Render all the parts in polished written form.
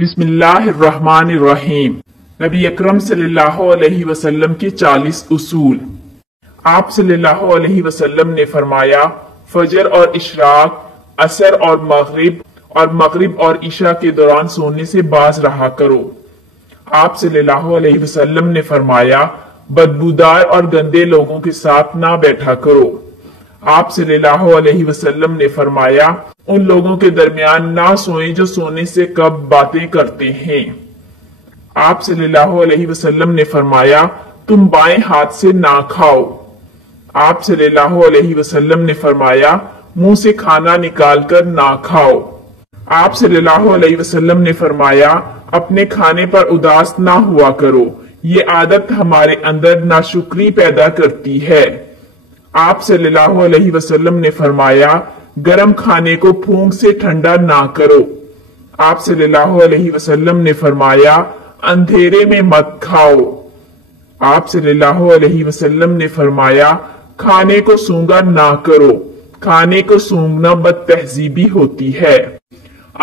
بسم اللہ الرحمن الرحیم۔ نبی اکرم صلی اللہ علیہ وسلم کے 40 اصول۔ آپ صلی اللہ علیہ وسلم نے فرمایا، فجر اور اشراق، عصر اور مغرب اور عشاء کے دوران سونے سے باز رہا کرو۔ آپ صلی اللہ علیہ وسلم نے فرمایا، بدبودار اور گندے لوگوں کے ساتھ نہ بیٹھا کرو۔ آپ صلی اللہ علیہ وسلم نے فرمایا، ان لوگوں کے درمیان نہ سوئیں جو سونے سے قبل باتیں کرتے ہیں۔ آپ صلی اللہ علیہ وسلم نے فرمایا، تم بائیں ہاتھ سے نہ کھاؤ۔ آپ صلی اللہ علیہ وسلم نے فرمایا، منہ سے کھانا نکال کر نہ کھاؤ۔ آپ صلی اللہ علیہ وسلم نے فرمایا، اپنے کھانے پر اداس نہ ہوا کرو، یہ عادت ہمارے اندر ناشکری پیدا کرتی ہے۔ آپ صلی اللہ علیہ وسلم نے فرمایا، گرم کھانے کو پھونک سے ٹھنڈا نہ کرو۔ آپ صلی اللہ علیہ وسلم نے فرمایا، اندھیرے میں مت کھاؤ۔ آپ صلی اللہ علیہ وسلم نے فرمایا، کھانے کو سونگا نہ کرو، کھانے کو سونگنا بد تہذیبی ہوتی ہے۔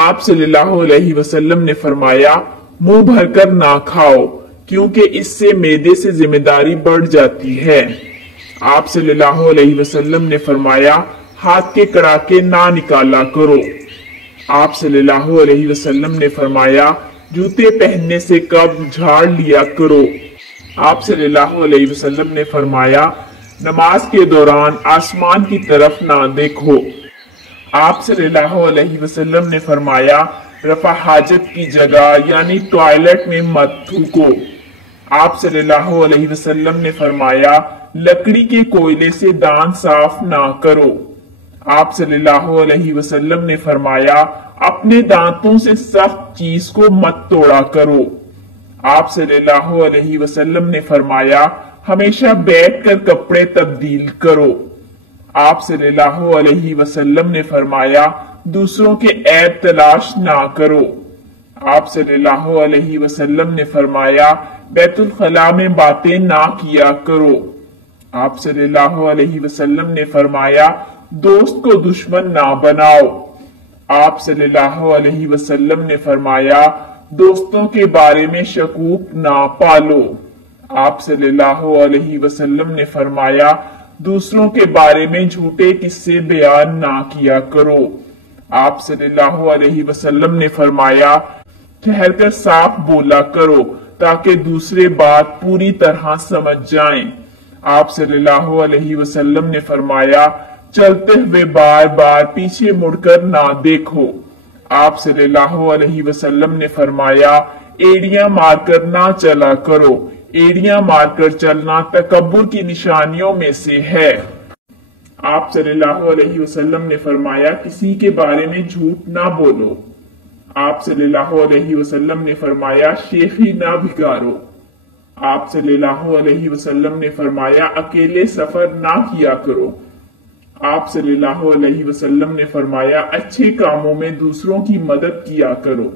آپ صلی اللہ علیہ وسلم نے فرمایا، منہ بھر کر نہ کھاؤ، کیونکہ اس سے معدے سے ذمہ داری بڑھ جاتی ہے۔ آپ صلی اللہ علیہ وسلم نے فرمایا، ہاتھ کے کڑاکے نہ نکالا کرو۔ آپ صلی اللہ علیہ وسلم نے فرمایا، جوتے پہننے سے قبل جھاڑ لیا کرو۔ آپ صلی اللہ علیہ وسلم نے فرمایا، نماز کے دوران آسمان کی طرف نہ دیکھو۔ آپ صلی اللہ علیہ وسلم نے فرمایا، رفع حاجت کی جگہ یعنی ٹوائلٹ میں مت تھوکو۔ آپ صلی اللہ علیہ وسلم نے فرمایا، لکڑی کے کوئلے سے دانت صاف نہ کرو۔ آپ صلی اللہ علیہ وسلم نے فرمایا، اپنے دانتوں سے سخت چیز کو مت توڑا کرو۔ آپ صلی اللہ علیہ وسلم نے فرمایا، ہمیشہ بیٹھ کر کپڑے تبدیل کرو۔ آپ صلی اللہ علیہ وسلم نے فرمایا، دوسروں کے عیب تلاش نہ کرو۔ آپ صلی اللہ علیہ وسلم نے فرمایا، بیت الخلاء میں باتیں نہ کیا کرو۔ آپ صلی اللہ علیہ وسلم نے فرمایا، دوست کو دشمن نہ بناؤ۔ آپ صلی اللہ علیہ وسلم نے فرمایا، دوستوں کے بارے میں شکوک نہ پالو۔ آپ صلی اللہ علیہ وسلم نے فرمایا، دوسروں کے بارے میں جھوٹے قصے بیان نہ کیا کرو۔ آپ صلی اللہ علیہ وسلم نے فرمایا، ٹھہر کر صاف بولا کرو تاکہ دوسرے بات پوری طرح سمجھ جائیں۔ آپ صلی اللہ علیہ وسلم نے فرمایا، چلتے ہوئے بار بار پیچھے مڑ کر نہ دیکھو۔ آپ صلی اللہ علیہ وسلم نے فرمایا، ایڑیاں مار کر نہ چلا کرو، ایڑیاں مار کر چلنا تکبر کی نشانیوں میں سے ہے۔ آپ صلی اللہ علیہ وسلم نے فرمایا، کسی کے بارے میں جھوٹ نہ بولو۔ آپ صلی اللہ علیہ وسلم نے فرمایا، شیخی نہ بگاڑو۔ آپ صلی اللہ علیہ وسلم نے فرمایا، اکیلے سفر نہ کیا کرو۔ آپ صلی اللہ علیہ وسلم نے فرمایا، اچھے کاموں میں دوسروں کی مدد کیا کرو۔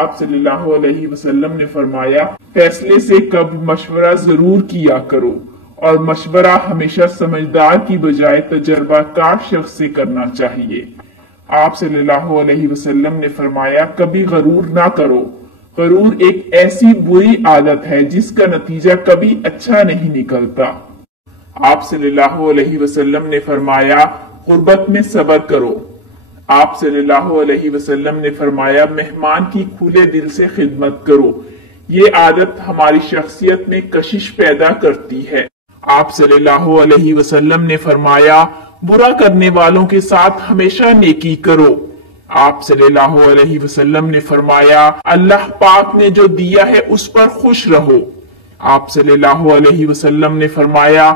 آپ صلی اللہ علیہ وسلم نے فرمایا، فیصلے سے قبل مشورہ ضرور کیا کرو، اور مشورہ ہمیشہ سمجھدار کی بجائے تجربہ کار شخص سے کرنا چاہیے۔ آپ صلی اللہ علیہ وسلم نے فرمایا، کبھی غرور نہ کرو۔ غرور ایک ایسی بری عادت ہے جس کا نتیجہ کبھی اچھا نہیں نکلتا۔ آپ صلی اللہ علیہ وسلم نے فرمایا، غربت میں صبر کرو۔ آپ صلی اللہ علیہ وسلم نے فرمایا، مہمان کی کھلے دل سے خدمت کرو۔ یہ عادت ہماری شخصیت میں کشش پیدا کرتی ہے۔ آپ صلی اللہ علیہ وسلم نے فرمایا، برا کرنے والوں کے ساتھ ہمیشہ نیکی کرو۔ آپ صلی اللہ علیہ وسلم نے فرمایا، اللہ پاک نے جو دیا ہے اس پر خوش رہو۔ آپ صلی اللہ علیہ وسلم نے فرمایا،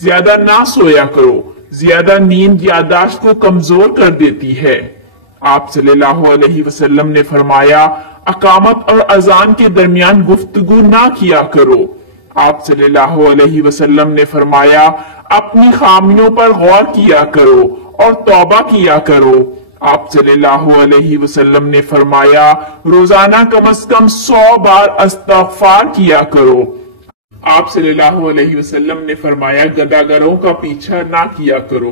زیادہ نہ سویا کرو، زیادہ نیند یادداشت کو کمزور کر دیتی ہے۔ آپ صلی اللہ علیہ وسلم نے فرمایا، اقامت اور اذان کے درمیان گفتگو نہ کیا کرو۔ آپ صلی اللہ علیہ وسلم نے فرمایا، اپنی خامیوں پر غور کیا کرو اور توبہ کیا کرو۔ آپ صلی اللہ علیہ وسلم نے فرمایا، روزانہ کم از کم 100 بار استغفار کیا کرو۔ آپ صلی اللہ علیہ وسلم نے فرمایا، گداگروں کا پیچھا نہ کیا کرو۔